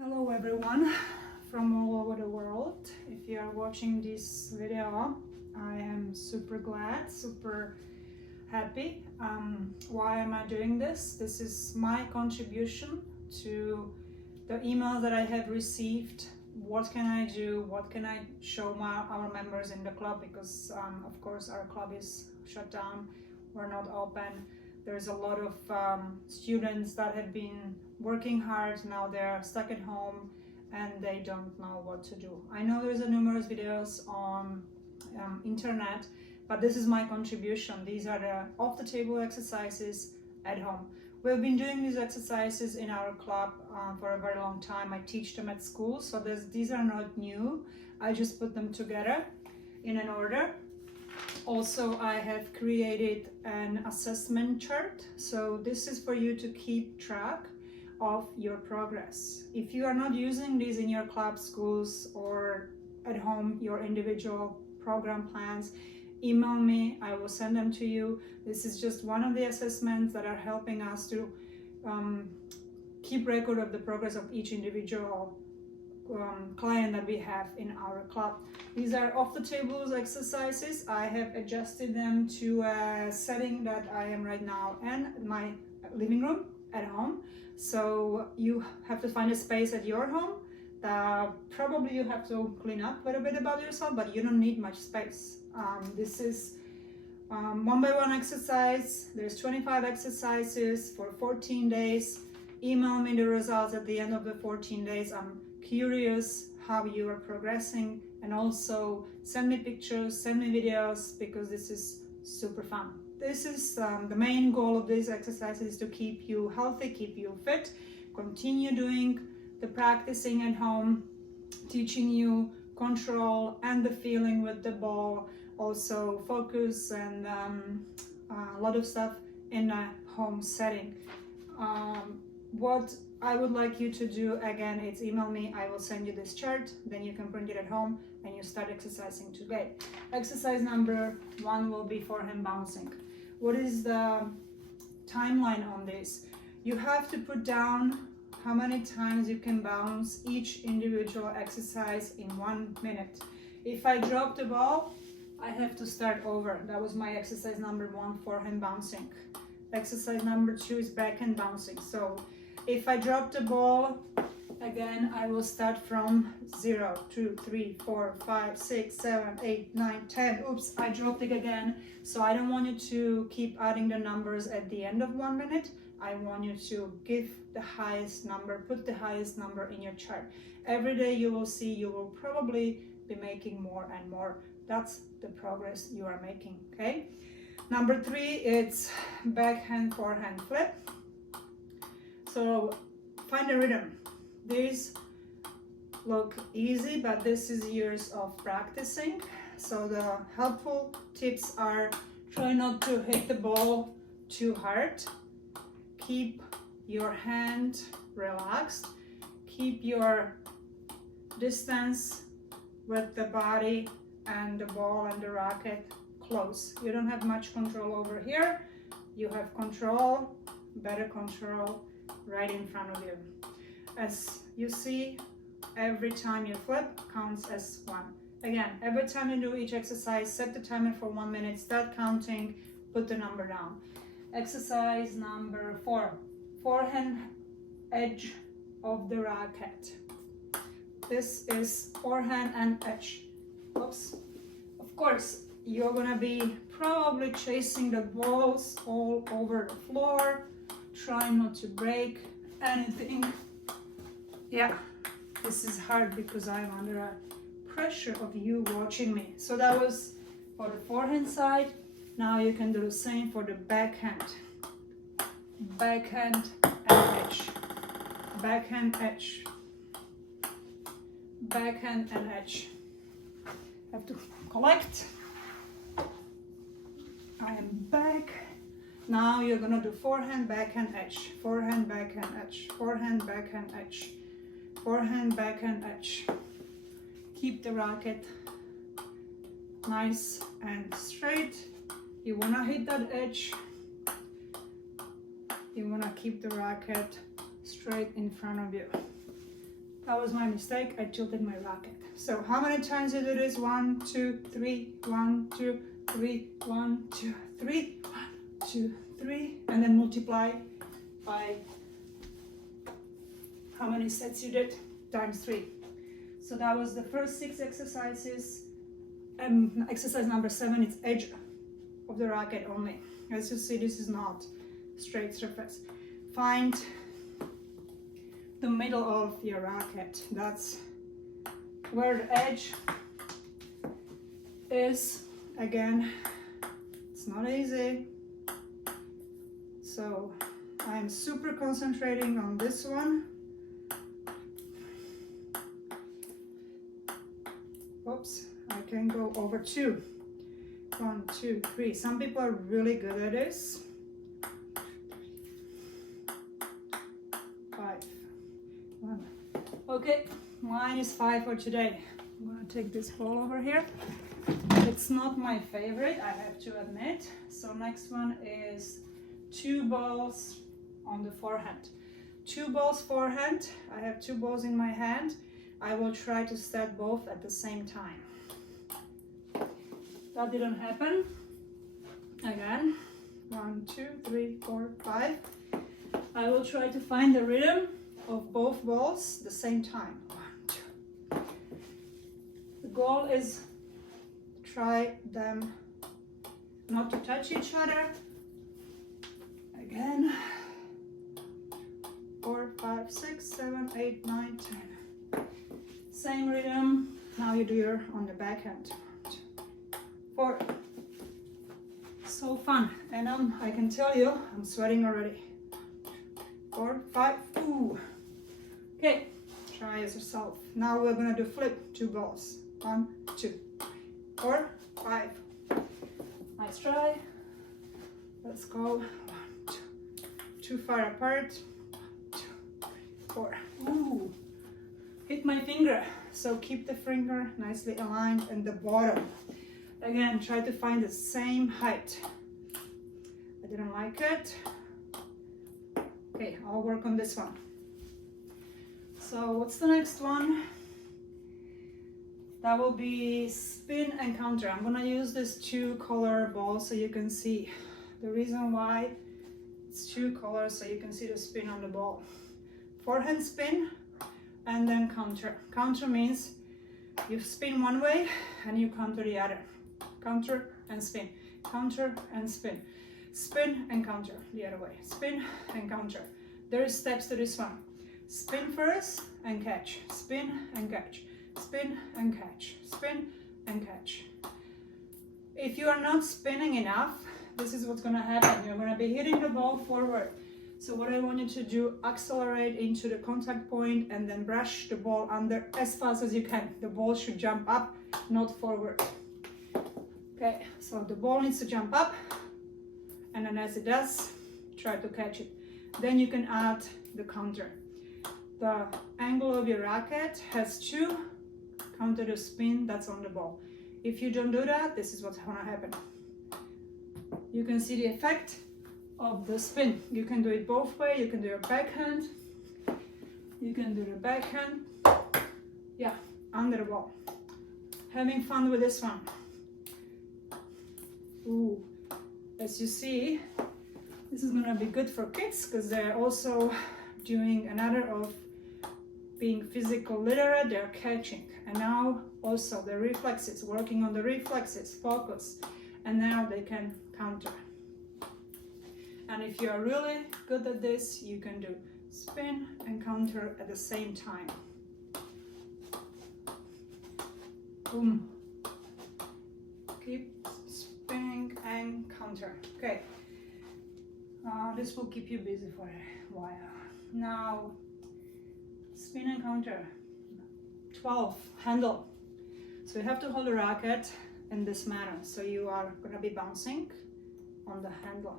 Hello everyone from all over the world. If you are watching this video, I am super glad, super happy. Why am I doing this? This is my contribution to the email that I have received. What can I do? What can I show our members in the club? Because of course our club is shut down. We're not open. There's a lot of students that have been working hard. Now they're stuck at home and they don't know what to do. I know there's numerous videos on internet, but this is my contribution. These are the off-the-table exercises at home. We've been doing these exercises in our club for a very long time. I teach them at school, so these are not new. I just put them together in an order. Also, I have created an assessment chart. So this is for you to keep track of your progress. If you are not using these in your club, schools, or at home, your individual program plans, email me, I will send them to you. This is just one of the assessments that are helping us to keep record of the progress of each individual client that we have in our club. These are off the tables exercises. I have adjusted them to a setting that I am right now in my living room at home. So you have to find a space at your home. Probably you have to clean up a little bit about yourself, but you don't need much space. This is one by one exercise. There's 25 exercises for 14 days. Email me the results at the end of the 14 days. I'm curious how you are progressing, and also send me pictures, send me videos, because this is super fun. This is the main goal of these exercises, is to keep you healthy, keep you fit, continue doing the practicing at home, teaching you control and the feeling with the ball, also focus and a lot of stuff in a home setting. What I would like you to do, again, it's email me, I will send you this chart, then you can print it at home and you start exercising today. Exercise number 1 will be forehand bouncing. What is the timeline on this? You have to put down how many times you can bounce each individual exercise in 1 minute. If I drop the ball, I have to start over. That was my exercise number 1, forehand bouncing. Exercise number 2 is backhand bouncing. So if I drop the ball, again, I will start from 0, 2, 3, 4, 5, 6, 7, 8, 9, 10. Oops, I dropped it again. So I don't want you to keep adding the numbers at the end of 1 minute. I want you to give the highest number, put the highest number in your chart. Every day you will see, you will probably be making more and more. That's the progress you are making, okay? Number 3, it's backhand, forehand flip. So find a rhythm. These look easy, but this is years of practicing. So the helpful tips are: try not to hit the ball too hard. Keep your hand relaxed. Keep your distance with the body and the ball and the racket close. You don't have much control over here. You have control, better control, right in front of you. As you see, every time you flip counts as 1. Again, every time you do each exercise, set the timer for 1 minute, start counting, put the number down. Exercise number 4, forehand edge of the racket. This is forehand and edge. Oops. Of course, you're gonna be probably chasing the balls all over the floor. Try not to break anything. Yeah, this is hard because I'm under a pressure of you watching me. So that was for the forehand side. Now you can do the same for the backhand. Backhand and edge. Backhand, edge. Backhand and edge. Have to collect. I am back. Now you're gonna do forehand, backhand, edge. Forehand, backhand, edge. Forehand, backhand, edge. Forehand, backhand, edge. Keep the racket nice and straight. You wanna hit that edge. You wanna keep the racket straight in front of you. That was my mistake. I tilted my racket. So how many times you do this? 1, 2, 3, 1, 2, 3, 1, 2, 3, 1, 2, 3, and then multiply by how many sets you did times 3. So that was the first 6 exercises. Exercise number 7, it's edge of the racket only. As you see, this is not straight surface. Find the middle of your racket. That's where the edge is. Again, it's not easy. So I'm super concentrating on this one. Oops, I can go over 2. 1, 2, 3. Some people are really good at this. 5. 1. Okay, mine is 5 for today. I'm gonna take this ball over here. It's not my favorite, I have to admit. So next one is 2 balls on the forehand. 2 balls forehand. I have 2 balls in my hand. I will try to set both at the same time. That didn't happen. Again, 1, 2, 3, 4, 5. I will try to find the rhythm of both balls at the same time. 1, 2. The goal is try them not to touch each other. Again, 4, 5, 6, 7, 8, 9, 10. Same rhythm. Now you do your on the backhand. 4. So fun, and I can tell you, I'm sweating already. 4, 5. Ooh. Okay, try as yourself. Now we're gonna do flip 2 balls. 1, 2, 4, 5. Nice try. Let's go. 1, 2. Too far apart. 1, 2, 4. Ooh. Hit my finger. So keep the finger nicely aligned in the bottom. Again, try to find the same height. I didn't like it. Okay, I'll work on this one. So what's the next one? That will be spin and counter. I'm gonna use this 2 color ball so you can see the reason why it's 2 colors, so you can see the spin on the ball. Forehand spin and then counter. Counter means you spin one way and you counter the other. Counter and spin, counter and spin, spin and counter the other way, spin and counter. There are steps to this one. Spin first and catch, spin and catch, spin and catch, spin and catch. If you are not spinning enough, this is what's gonna happen. You're gonna be hitting the ball forward. So what I want you to do, accelerate into the contact point and then brush the ball under as fast as you can. The ball should jump up, not forward. Okay, so the ball needs to jump up, and then as it does, try to catch it. Then you can add the counter. The angle of your racket has to counter the spin that's on the ball. If you don't do that, this is what's gonna happen. You can see the effect of the spin. You can do it both ways. You can do your backhand. You can do the backhand. Yeah, under the ball. Having fun with this one. Ooh, as you see, this is gonna be good for kids because they're also doing another of being physical literate, they're catching. And now also the reflexes, working on the reflexes, focus. And now they can counter. And if you are really good at this, you can do spin and counter at the same time. Boom. Keep spinning and counter. Okay. This will keep you busy for a while. Now, spin and counter. 12, handle. So you have to hold the racket in this manner. So you are going to be bouncing on the handle,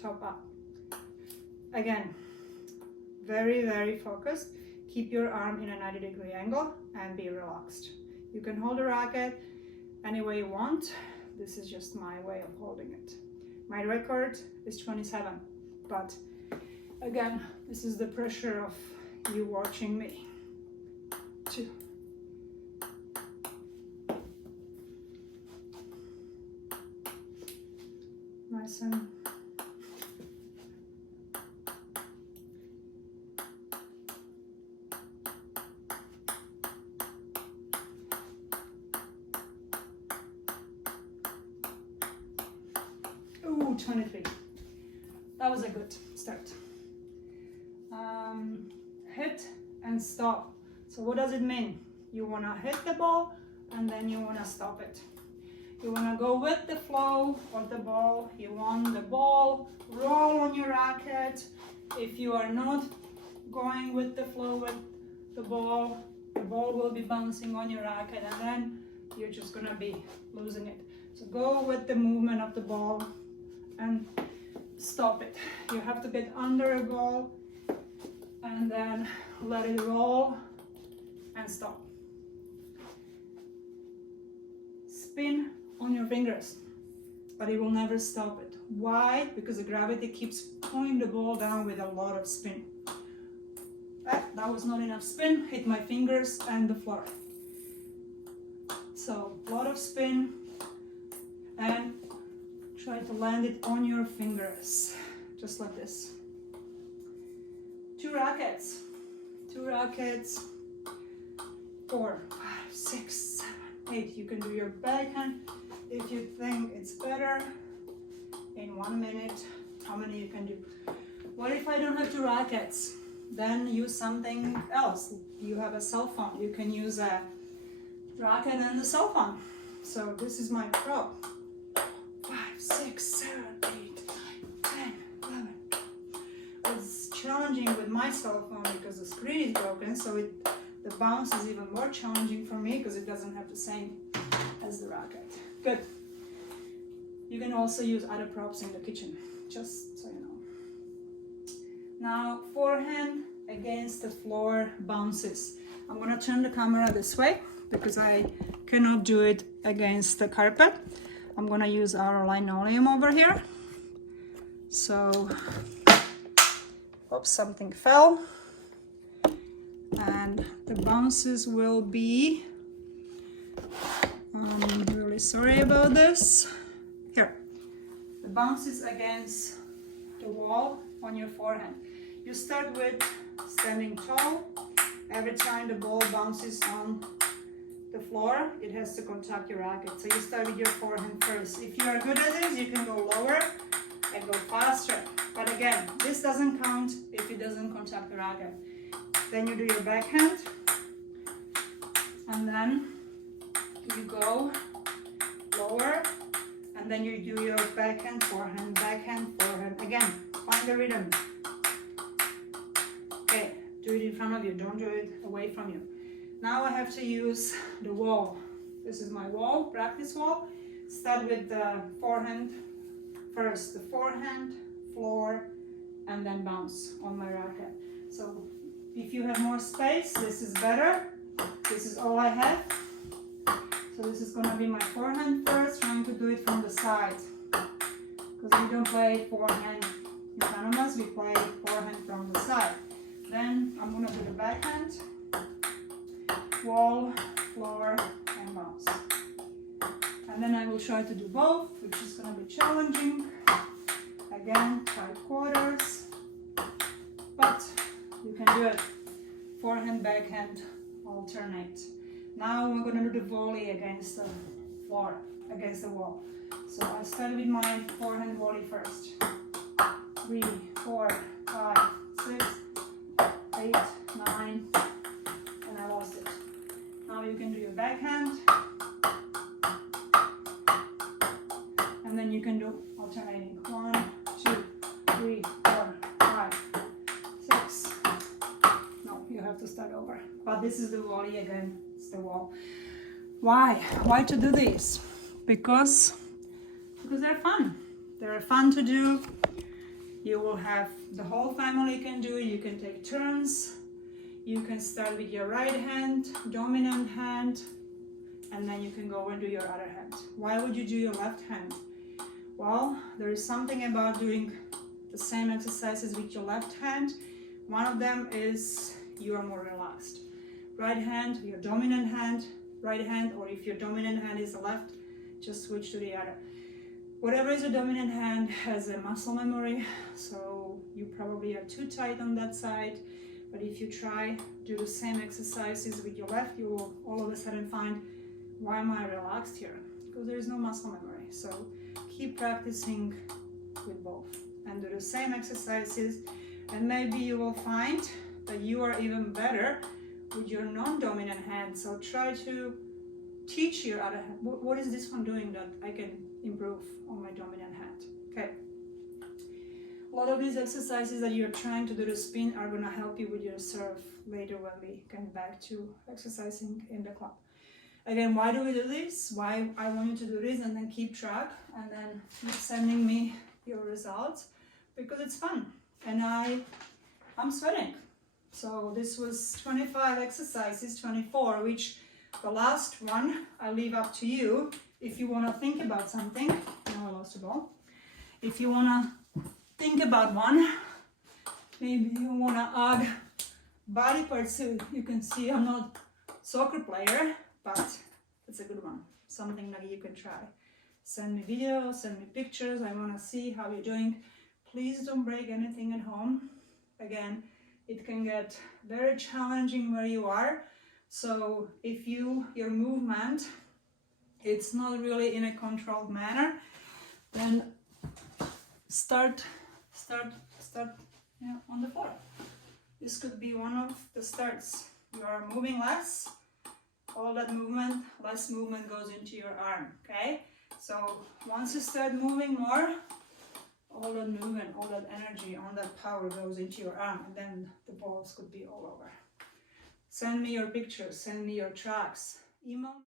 top up. Again, very, very focused. Keep your arm in a 90-degree angle and be relaxed. You can hold the racket any way you want. This is just my way of holding it. My record is 27, but again, this is the pressure of you watching me. 2. Nice and ooh, 23. That was a good start. Hit and stop. So what does it mean? You want to hit the ball and then you want to stop it. You want to go with the flow of the ball. You want the ball roll on your racket. If you are not going with the flow with the ball will be bouncing on your racket and then you're just going to be losing it. So go with the movement of the ball and stop it. You have to get under a ball and then let it roll and stop. Spin on your fingers, but it will never stop it. Why? Because the gravity keeps pulling the ball down with a lot of spin. That was not enough spin, hit my fingers and the floor. So a lot of spin and try to land it on your fingers, just like this. 2 rackets, 4, 5, 6, 7, 8. You can do your backhand if you think it's better in 1 minute. How many you can do? What if I don't have 2 rackets? Then use something else. You have a cell phone. You can use a racket and the cell phone. So this is my prop. 5, 6, 7, 8, 9, 10, 11. It's challenging with my cell phone because the screen is broken, so the bounce is even more challenging for me because it doesn't have the same as the racket. Good. You can also use other props in the kitchen, just so you know. Now, forehand against the floor bounces. I'm gonna turn the camera this way because I cannot do it against the carpet. I'm gonna use our linoleum over here. So, oops, something fell. And the bounces will be, I'm really sorry about this. Here, the bounces against the wall on your forehand. You start with standing tall. Every time the ball bounces on the floor, it has to contact your racket. So you start with your forehand first. If you are good at this, you can go lower and go faster. But again, this doesn't count if it doesn't contact the racket. Then you do your backhand, and then you go lower, and then you do your backhand, forehand, backhand, forehand. Again, find the rhythm. Okay, do it in front of you, don't do it away from you. Now I have to use the wall. This is my wall, practice wall. Start with the forehand first, the forehand, floor, and then bounce on my racket. So if you have more space, this is better. This is all I have. So this is gonna be my forehand first, trying to do it from the side. Because we don't play forehand in front of us, we play forehand from the side. Then I'm gonna do the backhand, wall, floor, and bounce. And then I will try to do both, which is gonna be challenging. Again, tight quarters, but you can do it. Forehand, backhand, alternate. Now we're going to do the volley against the floor, against the wall. So I start with my forehand volley first. 3, 4, 5, 6, 8, 9, and I lost it. Now you can do your backhand. And then you can do alternating. 1, 2, 3, 4, 5, 6. No, you have to start over. But this is the volley again. It's the wall. Why? Why to do this? Because they're fun. They're fun to do. You will have the whole family can do it. You can take turns. You can start with your right hand, dominant hand, and then you can go and do your other hand. Why would you do your left hand? Well, there is something about doing the same exercises with your left hand. One of them is you are more relaxed. right hand, your dominant hand, right hand, or if your dominant hand is the left, just switch to the other. Whatever is your dominant hand has a muscle memory, so you probably are too tight on that side. But if you try, do the same exercises with your left, you will all of a sudden find, why am I relaxed here? Because there is no muscle memory. So keep practicing with both and do the same exercises, and maybe you will find that you are even better with your non-dominant hand. So try to teach your other hand. What is this one doing that I can improve on my dominant hand? Okay. A lot of these exercises that you're trying to do the spin are going to help you with your serve later when we get back to exercising in the club. Again, why do we do this? Why I want you to do this, and then keep track and then keep sending me your results, because it's fun and I'm sweating. So this was 25 exercises, 24, which the last one I leave up to you. If you want to think about something, now I lost the ball. If you want to think about one, maybe you want to add body parts too. You can see I'm not a soccer player, but it's a good one, something that you can try. Send me videos, send me pictures. I want to see how you're doing. Please don't break anything at home. Again, it can get very challenging where you are. So if your movement, it's not really in a controlled manner, then start on the floor. This could be one of the starts. You are moving less, all that movement, less movement goes into your arm, okay? So once you start moving more, all that movement, all that energy, all that power goes into your arm, and then the balls could be all over. Send me your pictures, send me your tracks, email